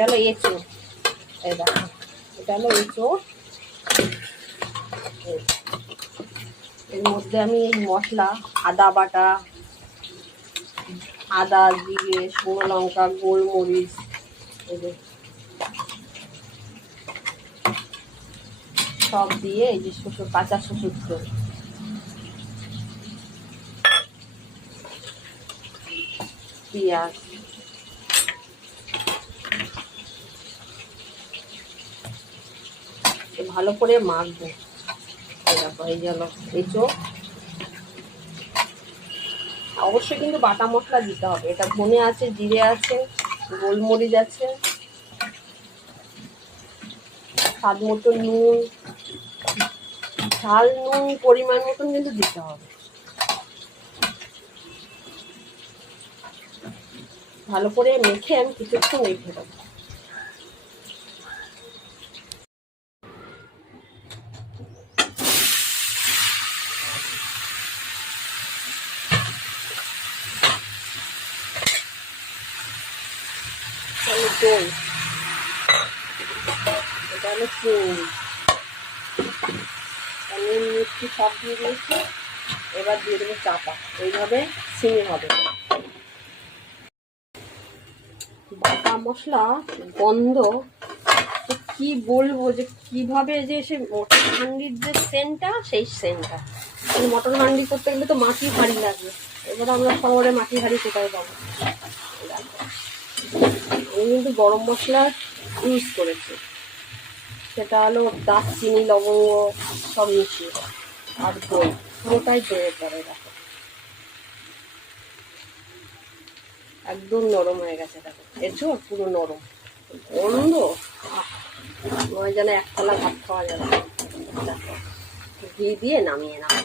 এটা হলো এঁচোড়, এই দেখো এটা হলো এঁচোড়। এর মধ্যে আমি এই মশলা, আদা বাটা, আদা, জিরে, শুকনো লঙ্কা, গোলমরিচ, এই যে সব দিয়ে, এই যে শ্বশুর, কাঁচা শ্বশুর তেল, পেঁয়াজ, ভালো করে মাখবো। দেখো এই যে হলো এঁচোড়। অবশ্যই কিন্তু বাটা মশলা দিতে হবে। এটা ধনে আছে, জিরে আছে, গোলমরিচ আছে, স্বাদ মতো নুন, ঝাল নুন পরিমাণ মতন কিন্তু দিতে হবে। ভালো করে মেখে আমি কিছুক্ষণ রেখে দেবো। দই, এটা হলো চিনি, আমি মিষ্টি সব দিয়ে দিয়েছি। এবার দিয়ে দেবো চাপা, এইভাবে চিনি হবে। বাটা মশলা গন্ধ কি বলবো, যে কিভাবে যে সে মটন হান্ডির যে সেন্টটা, সেই সেন্টটা। মটন হান্ডি করতে গেলে তো মাটির হাঁড়ি লাগবে। এবার আমরা শহরে মাটির হাঁড়ি কোথায় পাবো? আমি কিন্তু গরম মশলা ইউজ করেছি, সেটা হলো দারচিনি, লবঙ্গ সব মিশিয়ে, আর দই, পুরোটাই দইয়ের পরে। দেখো একদম নরম হয়ে গেছে। দেখো এঁচোড় পুরো নরম, গন্ধ নয় যেন এক থালা ভাত খাওয়া যাবে। ঘি দিয়ে নামিয়ে নাও।